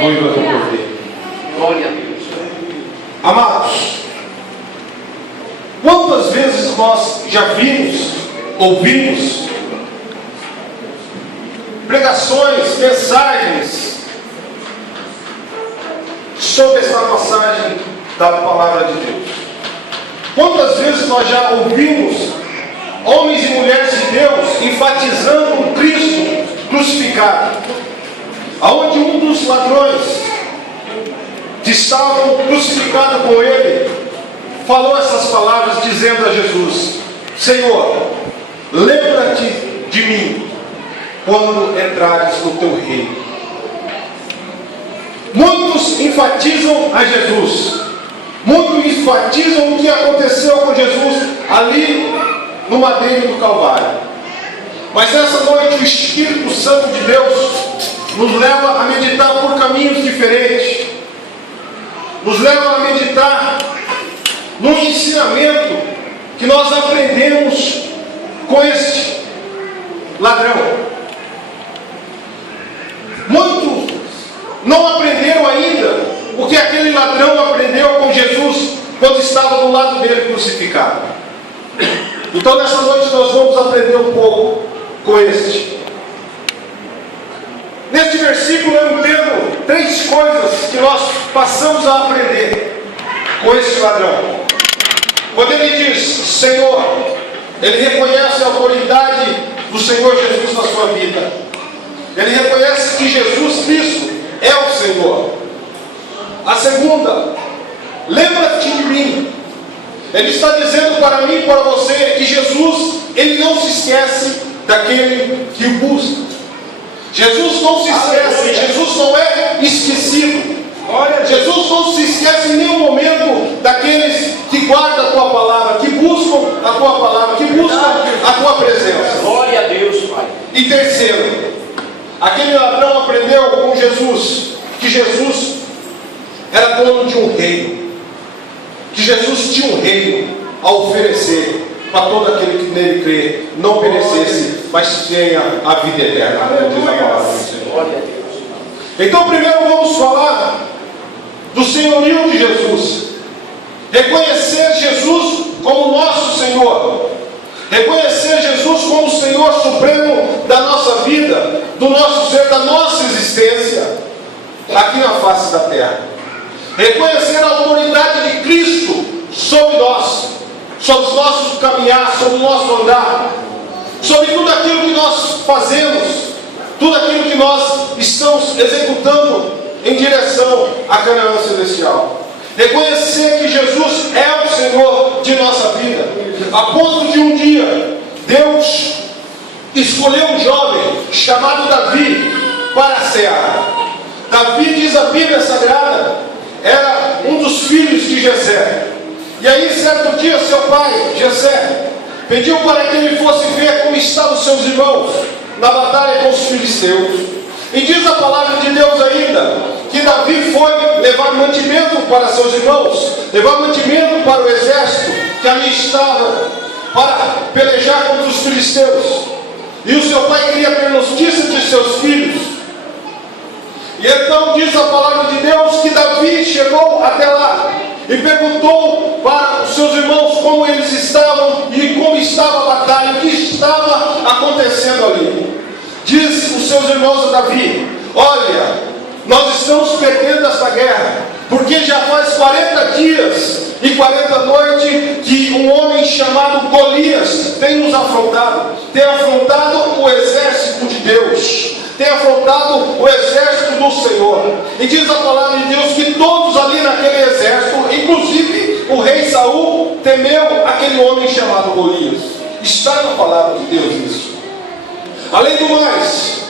noiva do Cordeiro. Glória a Deus. Amados, quantas vezes nós já vimos, ouvimos pregações, mensagens sobre essa passagem da palavra de Deus? Quantas vezes nós já ouvimos homens e mulheres de Deus enfatizando o Cristo crucificado, aonde um dos ladrões que estavam crucificados com ele falou essas palavras dizendo a Jesus: Senhor, lembra-te de mim quando entrares no teu reino. Muitos enfatizam a Jesus, muitos enfatizam o que aconteceu com Jesus ali no madeiro do Calvário. Mas essa noite o Espírito Santo de Deus nos leva a meditar por caminhos diferentes, nos leva a meditar no ensinamento que nós aprendemos com este ladrão. Muitos não aprenderam ainda o que aquele ladrão aprendeu com Jesus quando estava do lado dele crucificado. Então nessa noite nós vamos aprender um pouco com este. Neste versículo eu entendo 3 coisas que nós passamos a aprender com este ladrão. Quando ele diz Senhor, ele reconhece a autoridade do Senhor Jesus na sua vida. Ele reconhece que Jesus Cristo é o Senhor. A segunda, lembra-te de mim. Ele está dizendo para mim e para você que Jesus, ele não se esquece daquele que o busca. Jesus não se esquece, Jesus não é esquecido. Jesus não se esquece em nenhum momento daqueles que guardam a tua palavra, que buscam a tua palavra, que buscam a tua presença. Glória a Deus, Pai. E terceiro, aquele ladrão aprendeu com Jesus que Jesus era dono de um reino, que Jesus tinha um reino a oferecer para todo aquele que nele crê, não perecesse, mas tenha a vida eterna, como diz a palavra do Senhor. Glória a Deus. Então primeiro vamos falar do senhorio de Jesus. Reconhecer Jesus como nosso Senhor. Reconhecer Jesus como o Senhor supremo da nossa vida, do nosso ser, da nossa existência aqui na face da terra. Reconhecer a autoridade de Cristo sobre nós, sobre os nossos caminhar, sobre o nosso andar, sobre tudo aquilo que nós fazemos, tudo aquilo que nós estamos executando em direção à Canaã celestial. Reconhecer que Jesus é o Senhor de nossa vida, a ponto de um dia Deus escolheu um jovem chamado Davi para a seara. Davi, diz a Bíblia Sagrada, era um dos filhos de Jessé. E aí certo dia seu pai, Jessé, pediu para que ele fosse ver como estavam os seus irmãos na batalha com os filisteus. E diz a palavra de Deus ainda que Davi foi levar mantimento para seus irmãos, levar mantimento para o exército que ali estava para pelejar contra os filisteus. E o seu pai queria ter notícia de seus filhos. E então diz a palavra de Deus que Davi chegou até lá e perguntou para os seus irmãos como eles estavam e como estava a batalha, o que estava acontecendo ali. Diz os seus irmãos a Davi: olha, nós estamos perdendo esta guerra, porque já faz 40 dias e 40 noites que um homem chamado Golias tem nos afrontado, tem afrontado o exército de Deus, tem afrontado o exército do Senhor. E diz a palavra de Deus que todos ali naquele exército, inclusive o rei Saul, temeu aquele homem chamado Golias. Está na palavra de Deus isso. Além do mais,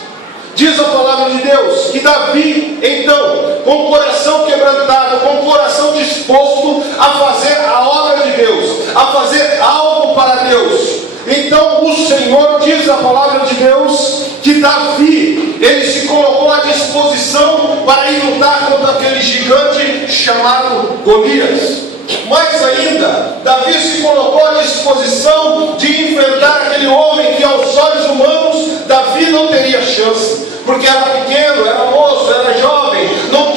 diz a palavra de Deus que Davi, então, com o coração quebrantado, com o coração disposto a fazer a obra de Deus, a fazer algo para Deus, então o Senhor, diz a palavra de Deus, que Davi, ele se colocou à disposição para ir lutar contra aquele gigante chamado Golias. Mais ainda, Davi se colocou à disposição de enfrentar aquele homem que aos olhos humanos Davi não teria chance, porque era pequeno, era moço, era jovem, não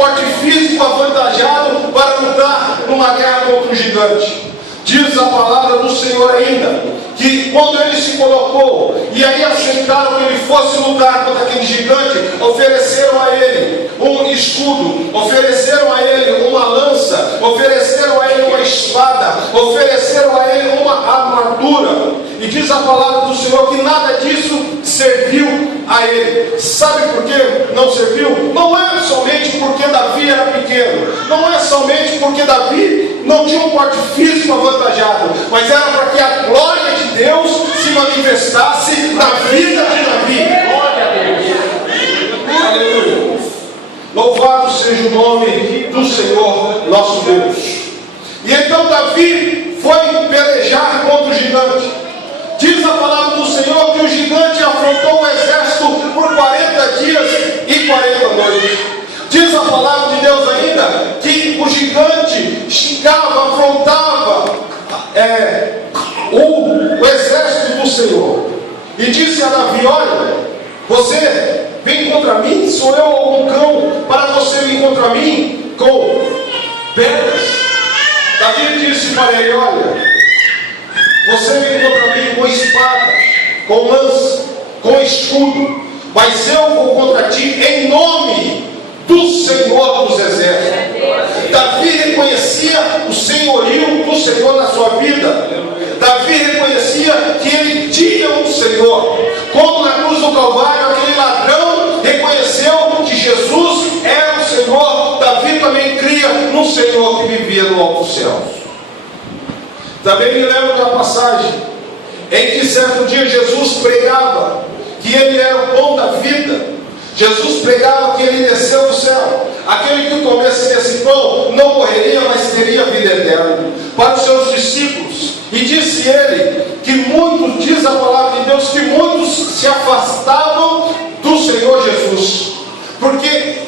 porte físico avantajado para lutar numa guerra contra o gigante. Diz a palavra do Senhor ainda, que quando ele se colocou, e aí aceitaram que ele fosse lutar contra aquele gigante, ofereceram a ele um escudo, ofereceram a ele uma lança, ofereceram a ele uma espada, ofereceram a ele uma armadura. E diz a palavra do Senhor que nada disso serviu a ele. Sabe por que não serviu? Não é somente porque Davi era pequeno, não é somente porque Davi não tinha um porte físico avantajado, mas era para que a glória de Deus se manifestasse na vida de Davi. Glória a Deus. Aleluia. Louvado seja o nome do Senhor nosso Deus. E então Davi foi pelejar contra o gigante. Diz a palavra do Senhor que o gigante afrontou o exército por 40 dias e 40 noites. Diz a palavra de Deus ainda que o gigante xingava, afrontava o exército do Senhor. E disse a Davi: olha, você vem contra mim? Sou eu algum cão para você vir contra mim com pedras? Davi disse para ele: olha, você vem contra mim com espada, com lança, com escudo, mas eu vou contra ti em nome do Senhor dos Exércitos. Davi reconhecia o senhorio do Senhor na sua vida. Davi reconhecia que ele tinha um Senhor. Como na cruz do Calvário, aquele ladrão reconheceu que Jesus era o Senhor. Davi também cria num Senhor que vivia no alto céu. Também me lembro da passagem em que certo dia Jesus pregava que ele era o pão da vida. Jesus pregava que ele desceu do céu. Aquele que comesse desse pão não morreria, mas teria vida eterna. Para os seus discípulos. E disse ele que muitos, diz a palavra de Deus, que muitos se afastavam do Senhor Jesus, porque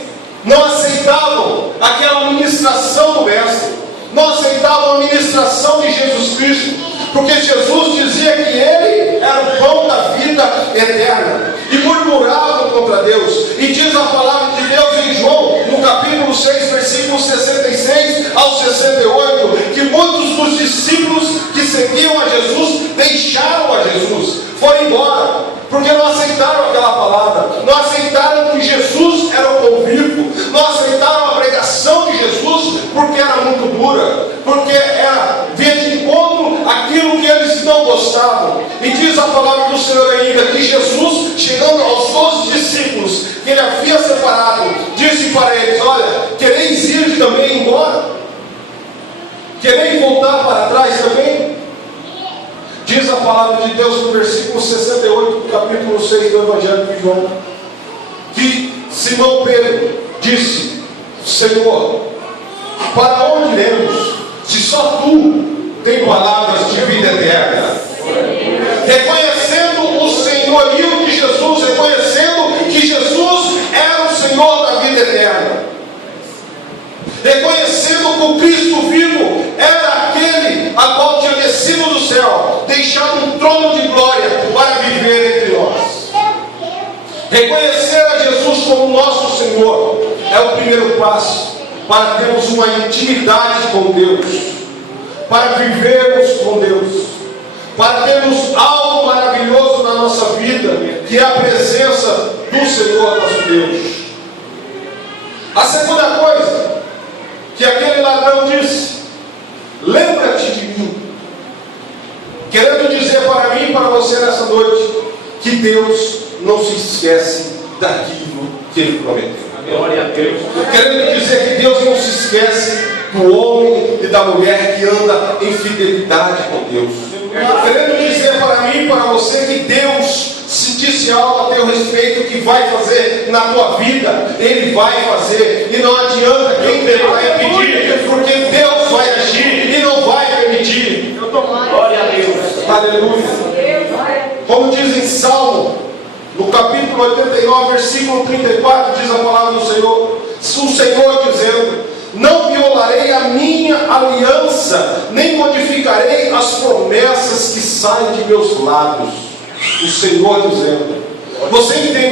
não aceitavam aquela ministração do Mestre, não aceitavam a ministração de Jesus Cristo, porque Jesus dizia que ele era o pão da vida eterna, e murmuravam contra Deus. E diz a palavra de Deus em João, no capítulo 6, versículos 66 ao 68, que muitos dos discípulos que seguiam a Jesus deixaram a Jesus, foram embora, porque não aceitaram aquela palavra, não aceitaram que Jesus era o pão vivo, não aceitaram a pregação de Jesus, porque era muito dura, porque era vir de encontro aquilo que eles não gostavam. E diz a palavra do Senhor ainda que Jesus, chegando aos 12 discípulos que ele havia separado, disse para eles: olha, quereis ir também embora? Quereis voltar para trás também? Diz a palavra de Deus no versículo 68 do capítulo 6 do Evangelho de João, que Simão Pedro disse: Senhor, para onde iremos, se só tu tem palavras de vida eterna? Reconhecendo o senhorio de Jesus, reconhecendo que Jesus era o Senhor da vida eterna, reconhecendo que o Cristo vivo era aquele a qual tinha descido do céu, deixado um trono de glória para viver entre nós. Reconhecer a Jesus como nosso Senhor é o primeiro passo para termos uma intimidade com Deus, para vivermos com Deus, para termos algo maravilhoso na nossa vida, que é a presença do Senhor nosso Deus. A segunda coisa que aquele ladrão disse: lembra-te de mim. Querendo dizer para mim e para você nessa noite que Deus não se esquece daquilo que Ele prometeu. Glória a Deus. Querendo dizer que Deus não se esquece do homem e da mulher que anda em fidelidade com Deus. Querendo dizer para mim e para você que Deus, se disse algo a teu respeito que vai fazer na tua vida, Ele vai fazer. E não adianta quem vai impedir, porque Deus vai agir e não vai permitir. Glória a Deus. Aleluia. Como diz em Salmo, no capítulo 89, versículo 34, diz a palavra do Senhor, o Senhor dizendo: não violarei a minha aliança, nem modificarei as promessas que saem de meus lábios. O Senhor dizendo. Você entende